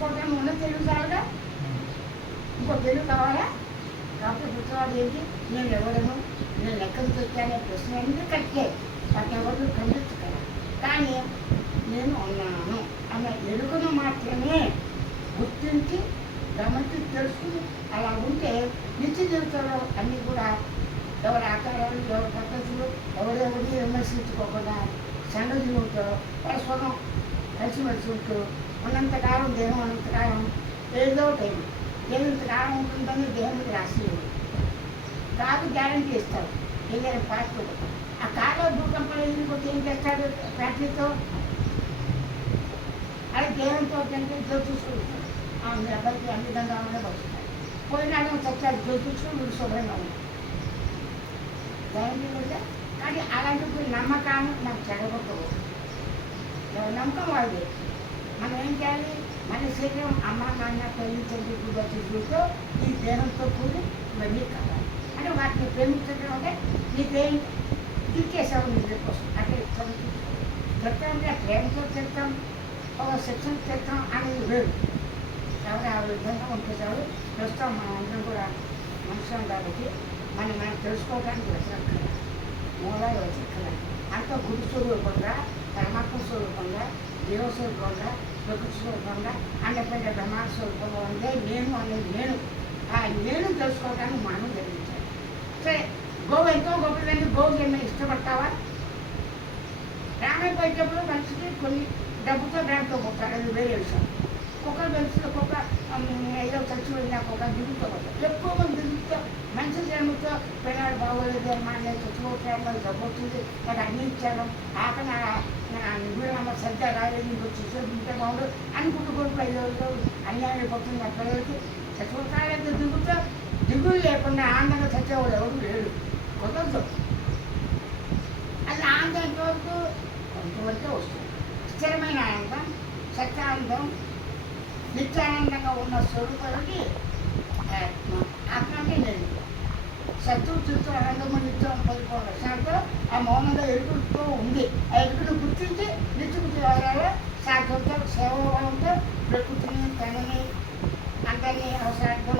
తెలుసుకోవడానికి ఉన్న తెలుగు చాలుగా, ఇంకో తెలుగు కావాలా? కాబట్టి పుట్టినవాడు ఏంటి, నేను ఎవడను, నేను ఎక్కడికి వచ్చానే ప్రశ్న అన్నీ కరెక్టే, వాటిని ఎవరు ఖండించు కదా. కానీ నేను ఉన్నాను అన్న ఎరుకను మాత్రమే గుర్తించి గమనించి తెలుసుకుని అలా ఉంటే నిత్య జీవితంలో అన్నీ కూడా ఎవరి ఆకారాలు, ఎవరి పద్ధతులు, ఎవరెవరి విమర్శించుకోకుండా సంఘ జీవితంలో పరస్పరం కలిసిమెలిసి ఉంటూ ఉన్నంతకాలం దేహం ఉన్నంతకాలం ఏదో టైం దేనింతకాలం ఉంటుందని దేవునికి రాసి కాదు గ్యారంటీ ఇస్తారు. ఏదైనా పార్టీ ఆ కారులో భూకంపాలు వెళ్ళిపోతే ఏం చేస్తాడు ఫ్యాక్టరీతో, అలా దేహంతో అంటే జ్యోతిష్కుడు మీ అబ్బాయికి అన్ని విధంగా బతుకుతాడు. పోయినాడు చచ్చాడు జ్యోతిష్కుడు, వీడు శుభ్రంగా ఉన్నాడు గ్యారంటీ ఉంటే. కానీ అలాంటి నమ్మకాన్ని నాకు చెడగొట్టవు. ఎవరి నమ్మకం వాళ్ళది. మనం ఏం చేయాలి, మన శరీరం అమ్మ నాన్న తల్లి తండ్రి గుర్తు ఈ దేహంతో కూడి ఇవన్నీ కావాలి. అంటే వాటిని ప్రేమించడం అంటే నీకేం దిక్కేసావు నిద్ర కోసం అంటే చెప్తాం అంటే ప్రేమతో చెప్తాం, శిక్షణ చెప్తాం అనేది వేరు. కాబట్టి ఆ విధంగా ఉంటేసాడు. ప్రస్తుతం మనం అందరం కూడా మనుషులం కాబట్టి మనం తెలుసుకోవడానికి వెతకల మూలాలు వెతకల అంత గురు స్వరూపంగా, పరమాత్మ స్వరూపంగా, జీవ స్వరూపంగా, ప్రకృతి స్వరూపంగా, అండపేట బ్రహ్మాండ స్వరూపంగా ఉండే నేను అనేది నేను. ఆ నేను తెలుసుకోవడానికి మనం జరిగించాలి. సరే, గోవు ఎంతో గొప్పదండి. గోవుకి ఏమైనా ఇష్టపడతావా? రామాయణ పోయేటప్పుడు మనిషికి కొన్ని డబ్బుతో బ్రాండ్తో పోతారు, అది వేరే విషయం. కుక్కలు పెంచుతో కుక్క ఏదో చచ్చి వెళ్ళినా కుక్క దిగుతో పోతారు. ఎక్కువ మంది దిగుతో మంచి జన్మతో పిల్లలు బాగోలేదు మానే చచ్చిపోతాడు, జబ్బొచ్చింది, నాకు అన్ని ఇచ్చాను, ఆకలి వీళ్ళమ్మ సరిగ్గా రాలేదు, ఇంకో చూసేంటే బాగుండు అనుకుంటూ కొడుకు 5 రోజులు అన్యాయం అయిపోతుంది. నా పిల్లలకి చచ్చిపోతాడంటే దిగులు లేకుండా ఆనందంగా చచ్చేవాడు ఎవరు లేడు, కుదరదు. అది ఆనందం వరకు కొంతవరకే వస్తుంది. స్థిరమైన ఆనందం, సత్యానందం, నిత్యానందంగా ఉన్న స్వరూపాలకి ఆత్మ అంటే నేను. సత్తు చుట్టూ ఆనందము నిత్యం పదిపోవడం లక్షణాలతో ఆ మౌనంగా ఎరుకుతో ఉంది. ఆ ఎరుకును గుర్తించి నిత్యబుద్ధి వ్యవహారాలు సాధ్యంతో సేవతో ప్రకృతిని తనని అందరినీ అవసరాలతో